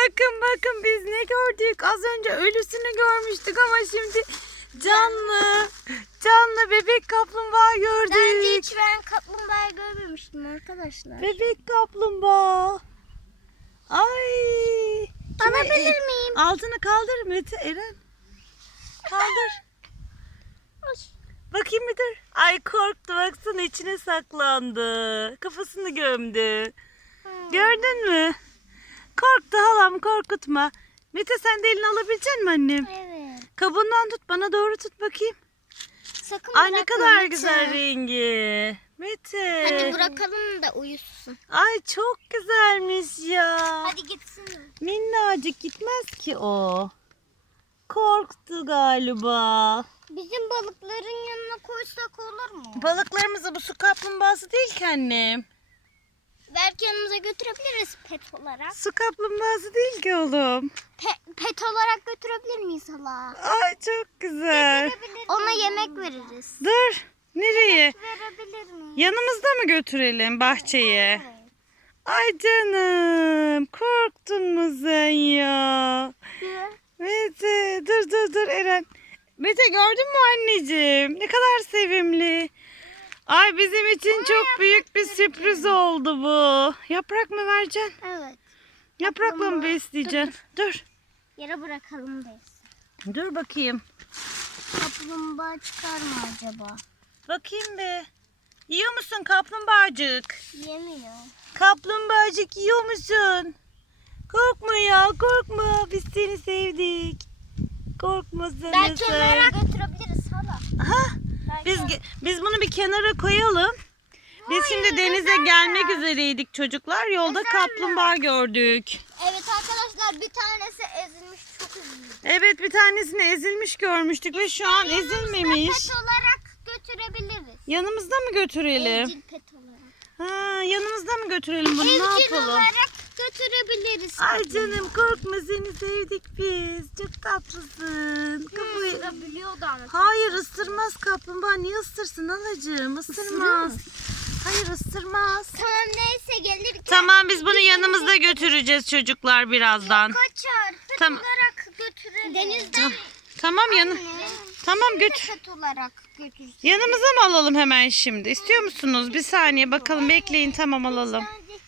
bakın bakın biz ne gördük? Az önce ölüsünü görmüştük ama şimdi canlı canlı bebek kaplumbağa gördük. Önce hiç ben kaplumbağa görmemiştim arkadaşlar. Bebek kaplumbağa. Ay. Alabilir e, miyim? Altını kaldır Mete Eren. Kaldır. Bakayım bir dur. Ay korktu baksana içine saklandı. Kafasını gömdü. Gördün mü? Korktu halam korkutma. Mete sen de elini alabilecek misin annem? Evet. Kabuğundan tut bana doğru tut bakayım. Sakın Ay ne kadar Mete. güzel rengi. Mete. Hadi bırakalım da uyusun. Ay çok güzelmiş ya. Hadi gitsin. Minnacık gitmez ki o. Korktu galiba. Bizim balıkların yanına koysak olur mu? Balıklarımızı bu su kaplumbağası değil ki annem. Belki yanımıza götürebiliriz pet olarak. Su kaplumbağası değil ki oğlum. Pe- pet olarak götürebilir miyiz hala? Ay çok güzel. Ona yemek veririz. Dur. Nereye? Verebilir miyiz? Yanımızda mı götürelim bahçeye? Ay canım. Korktun mu sen ya? Mete dur dur dur Eren. Mete gördün mü anneciğim? Ne kadar. Ay bizim için çok büyük bir sürpriz oldu bu. Yaprak mı vereceksin? Evet. Yaprakla mı besleyeceksin? Dur. Yere bırakalım biz. Dur bakayım. Kaplumbağa çıkar mı acaba? Bakayım be. Yiyor musun kaplumbağacık? Yemiyor. Kaplumbağacık yiyor musun? Korkma ya korkma. Biz seni sevdik. Korkma Belki onlara götürebiliriz hala. Ha? Biz biz bunu bir kenara koyalım. Biz şimdi denize gelmek üzereydik çocuklar. Yolda kaplumbağa gördük. Evet arkadaşlar bir tanesi ezilmiş çok üzüldüm. Evet bir tanesini ezilmiş görmüştük ve şu an ezilmemiş. Pet olarak götürebiliriz. Yanımızda mı götürelim? Evcil pet olarak. Ha, yanımızda mı götürelim bunu? Ne Evcil yapalım? olarak götürebiliriz. Ay canım korkma seni sevdik biz. Çok tatlısın. Kafayı... Isırabiliyordu ama. Hayır ısırmaz kaplumbağa. Niye ısırsın anacığım? Isırmaz. Hayır ısırmaz. Tamam neyse gelirken. Tamam biz bunu yanımızda götüreceğiz çocuklar birazdan. Kaçar. Pet Tamam. olarak götürelim. Denizden Tamam yanı. Tamam götür. pet olarak götürsün. Yanımıza mı alalım hemen şimdi? İstiyor musunuz? Bir saniye bakalım bekleyin tamam alalım. Sadece